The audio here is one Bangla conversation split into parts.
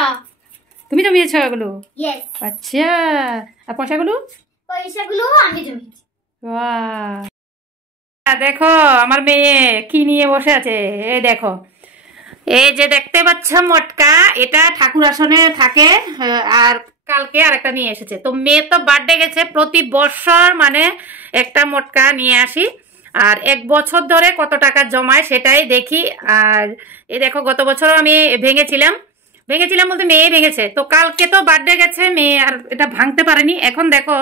না, তুমি জমিয়েছো এগুলো? ইয়েস। আচ্ছা, আর পয়সাগুলো? পয়সাগুলো আমি জমিয়েছি। বাহ, দেখো আমার মেয়ে কি নিয়ে বসে আছে। এই দেখো, এই যে দেখতে পাচ্ছ মটকা, এটা ঠাকুর আসনে থাকে। আর কালকে আর একটা নিয়ে এসেছে। তো মেয়ে তো বার্থডে গেছে, প্রতি বছর মানে একটা মটকা নিয়ে আসি। আর 1 বছর ধরে কত টাকা জমায় সেটাই দেখি। আর এই দেখো, গত বছরও আমি ভেঙেছিলাম বলতে মেয়ে ভেঙেছে। তো কালকে তো বার্থডে গেছে, মেয়ে আর এটা ভাঙতে পারেনি। এখন দেখো,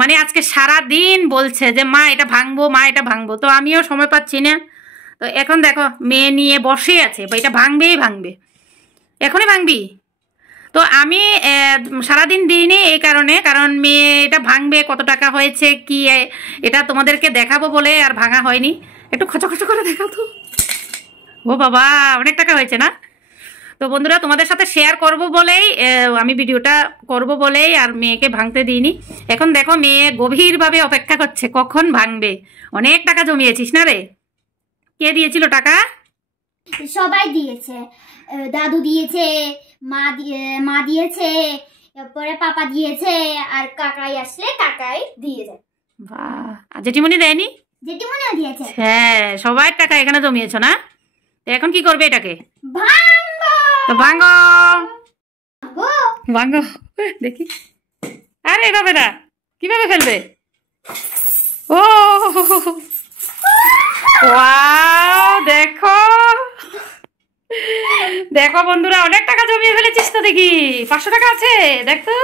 মানে আজকে সারা দিন বলছে যে মা এটা ভাঙবো, মা এটা ভাঙবো। তো আমিও সময় পাচ্ছি না। তো এখন দেখো মেয়ে নিয়ে বসে আছে, এটা ভাঙবেই ভাঙবে, এখনই ভাঙবি। তো আমি সারাদিন দিইনি এই কারণ মেয়ে এটা ভাঙবে, কত টাকা হয়েছে কি এটা তোমাদেরকে দেখাবো বলে আর ভাঙা হয়নি। একটু খচখচ করে দেখাও তো। ও বাবা, অনেক টাকা হয়েছে না? তো বন্ধুরা, তোমাদের সাথে শেয়ার করব বলেই আমি ভিডিওটা করব বলেই আর মেয়েকে ভাঙতে দিইনি। এখন দেখো মেয়ে গভীরভাবে অপেক্ষা করছে কখন ভাঙবে। অনেক টাকা জমিয়েছিস না রে? কে দিয়েছিল টাকা? সবাই দিয়েছে, দাদু দিয়েছে, মা দিয়েছে, তারপরে পাপা দিয়েছে, আর কাকাই আসলে কাকাই দিয়ে যায়। বাহ, আর জেঠিমণি দেয়নি? জেঠিমণিও দিয়েছে। হ্যাঁ, সবাই টাকা এখানে জমিয়েছো না? তো এখন কি করবে এটাকে? ভাঙবো। তো ভাঙো ভাঙো, দেখি। আরে এভাবে না, কিভাবে ফেলবে? ও ওয়াও, দেখো দেখো বন্ধুরা, অনেক টাকা জমিয়ে ফেলেছিস তো। দেখি 500 টাকা আছে, দেখ তো।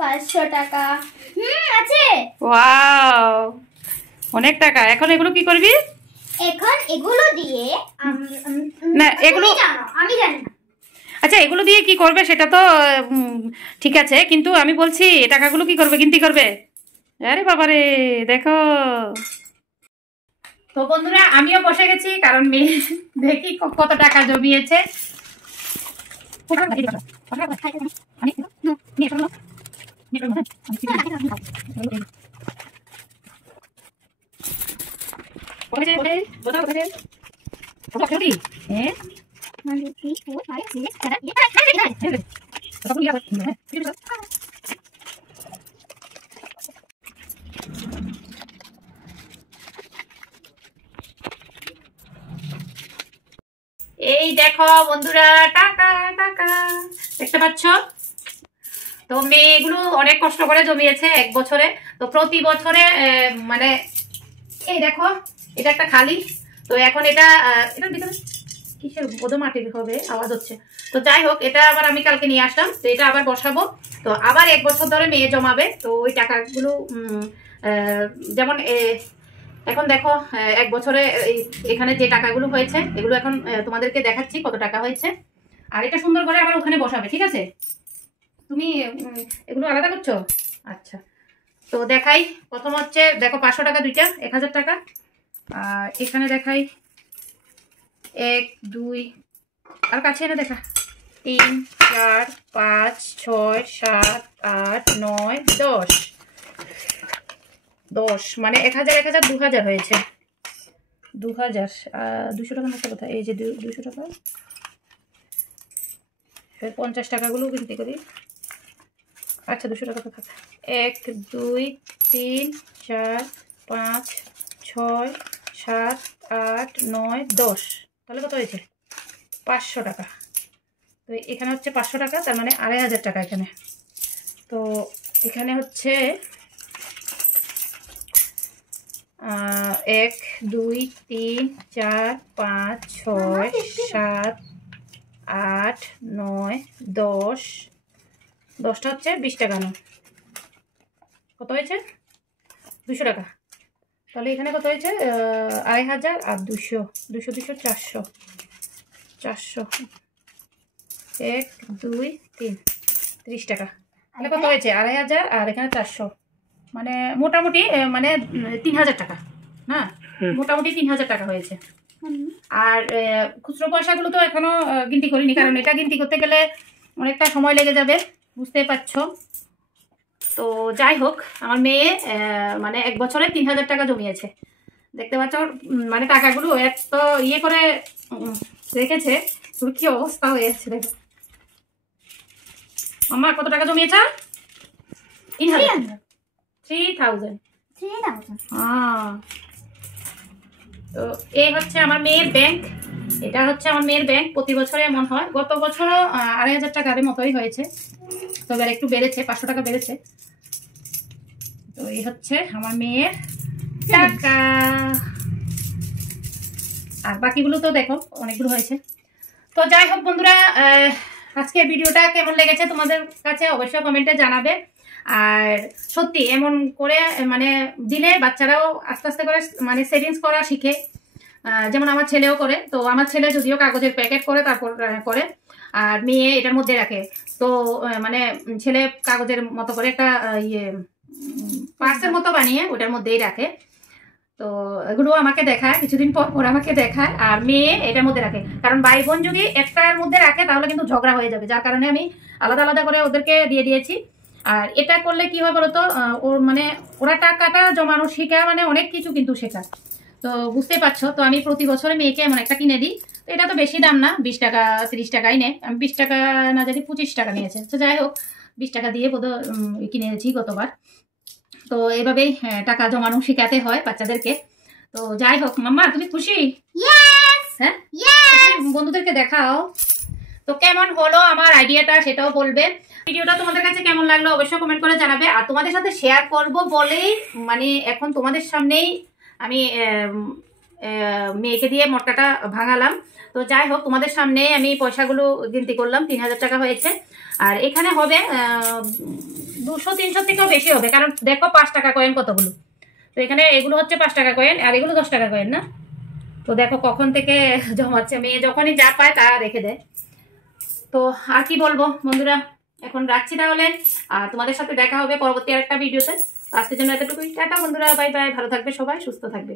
500 টাকা আছে। ওয়াও, অনেক টাকা। এখন এগুলো কি করবি? এখন এগুলো দিয়ে না, এগুলো আমি জানি না। আচ্ছা, এগুলো দিয়ে কি করবে সেটা তো ঠিক আছে, কিন্তু আমি বলছি টাকাগুলো কি করবে, গিনতি করবে? আরে বাবারে, দেখো। তো বন্ধুরা, আমিও বসে গেছি, কারণ মেয়ে দেখি কত টাকা জমিয়েছে। এই দেখো বন্ধুরা, টাকা টাকা দেখতে পাচ্ছ? তো মেয়ে এগুলো অনেক কষ্ট করে জমিয়েছে 1 বছরে। তো প্রতি বছরে মানে এই দেখো, এটা একটা খালি। তো এখন এটার ভিতরে কিসের বোধ মাটির হবে, আওয়াজ হচ্ছে। তো যাই হোক, এটা আবার আমি কালকে নিয়ে আসলাম, তো এটা আবার বসাবো। তো আবার 1 বছর ধরে মেয়ে জমাবে। তো ওই টাকাগুলো যেমন এখন দেখো 1 বছরে এখানে যে টাকাগুলো হয়েছে এগুলো এখন তোমাদেরকে দেখাচ্ছি কত টাকা হয়েছে। আর এটা সুন্দর করে আবার ওখানে বসাবে, ঠিক আছে? তুমি এগুলো আলাদা করছো? আচ্ছা, তো দেখাই। প্রথম হচ্ছে দেখো 500 টাকা দুইটা, 1000 টাকা। আর এখানে দেখাই 1 2, আর কাছে এনে দেখা, 3 4 5 6 7 8 9 10 10, মানে 1000 1000 2000 হয়েছে। 2000 200 টাকা মতো কোথায়? এই যে 200 টাকা। 50 টাকাগুলো গিনতি করি। আচ্ছা, 200 টাকা তো থাকে। 1 2 3 4 5 6 7 8 9 10, তাহলে কত হয়েছে? 500 টাকা। তো এখানে হচ্ছে 500 টাকা, তার মানে 2500 টাকা এখানে। তো এখানে হচ্ছে 1 2 3 4 5 6 7 8 9 10, 10টা হচ্ছে 20 টাকা। না, কত হয়েছে? 200 টাকা। তাহলে এখানে কত হয়েছে? 2500 আর 200 200 200 400 400 1 2 3 30 টাকা। তাহলে কত হয়েছে? 2500 আর এখানে 400, মানে মোটামুটি মানে 3000 টাকা না, মোটামুটি 3000 টাকা হয়েছে। আর খুচরো পয়সাগুলো তো এখনো গিনতি করিনি, কারণ এটা গিনতি করতে গেলে অনেকটা সময় লেগে যাবে, বুঝতে পারছো। তো যাই হোক, আমার মেয়ে মানে 1 বছরে 3000 টাকা জমিয়েছে, দেখতে পাচ্ছ? মানে টাকাগুলো এত ইয়ে করে রেখেছে, কি অবস্থা হয়েছে দেখো। মাম্মা কত টাকা জমিয়েছ? 3000। তো এই হচ্ছে আমার মেয়ের ব্যাংক। এটা হচ্ছে আমার মেয়ের ব্যাংক। প্রতি বছরে এমন হয়, গত বছরও 2500 টাকার মতোই হয়েছে, তবে আর একটু বেড়েছে, 500 টাকা বেড়েছে। তো এই হচ্ছে আমার মেয়ের টাকা। আর বাকিগুলো তো দেখো অনেকগুলো হয়েছে। তো যাই হোক বন্ধুরা, আজকের ভিডিওটা কেমন লেগেছে তোমাদের কাছে অবশ্যই কমেন্টে জানাবে। আর সত্যি এমন করে মানে দিলে বাচ্চারাও আস্তে আস্তে করে মানে সেভিংস করা শিখে, যেমন আমার ছেলেও করে। তো আমার ছেলে যদিও কাগজের প্যাকেট করে তারপর করে, আর মেয়ে এটার মধ্যে রাখে। তো মানে ছেলে কাগজের মতো করে একটা পার্সের মতো বানিয়ে ওটার মধ্যেই রাখে। তো এগুলো আমাকে দেখায়, কিছুদিন পর পর আমাকে দেখায়। আর মেয়ে এটার মধ্যে রাখে, কারণ ভাই বোন যদি একটার মধ্যে রাখে তাহলে কিন্তু ঝগড়া হয়ে যাবে, যার কারণে আমি আলাদা আলাদা করে ওদেরকে দিয়ে দিয়েছি। আর এটা করলে কি হয় বলতো, ওর মানে ওরা টাকাটা জমানো শেখা, মানে অনেক কিছু কিন্তু শেখা। তো বুঝতেই পারছো। তো আমি প্রতি বছরে মেয়েকে এমন একটা কিনে দিই। তো এটা তো বেশি দাম না, 20 টাকা 30 টাকাই নেয়। আমি 20 টাকা না জানি 25 টাকা নিয়েছে। তো যাই হোক, 20 টাকা দিয়ে বোধহয় কিনেছি গতবার। তো এভাবেই টাকা জমানো শেখাতে হয় বাচ্চাদেরকে। তো যাই হোক, মাম্মা তুমি খুশি? হ্যাঁ, বন্ধুদেরকে দেখাও তো কেমন হলো আমার আইডিয়াটা, সেটাও বলবে। ভিডিওটা তোমাদের কাছে কেমন লাগলো অবশ্যই কমেন্ট করে জানাবে। আর তোমাদের সাথে শেয়ার করব বলেই মানে এখন তোমাদের সামনেই আমি মেয়েকে দিয়ে মটকাটা ভাঙালাম। তো যাই হোক, তোমাদের সামনে আমি পয়সাগুলো গিনতি করলাম, 3000 টাকা হয়েছে। আর এখানে হবে 200-300 থেকেও বেশি হবে, কারণ দেখো 5 টাকা কয়েন কতগুলো। তো এখানে এগুলো হচ্ছে 5 টাকা কয়েন, আর এগুলো 10 টাকা কয়েন না। তো দেখো কখন থেকে জমাচ্ছে, মেয়ে যখনই যা পায় তা রেখে দেয়। তো আর কি বলবো বন্ধুরা, এখন রাখছি তাহলে। আর তোমাদের সাথে দেখা হবে পরবর্তী আরেকটা ভিডিওতে। আজকের জন্য এতটুকুই, টাটা বন্ধুরা, বাই বাই। ভালো থাকবে সবাই, সুস্থ থাকবে।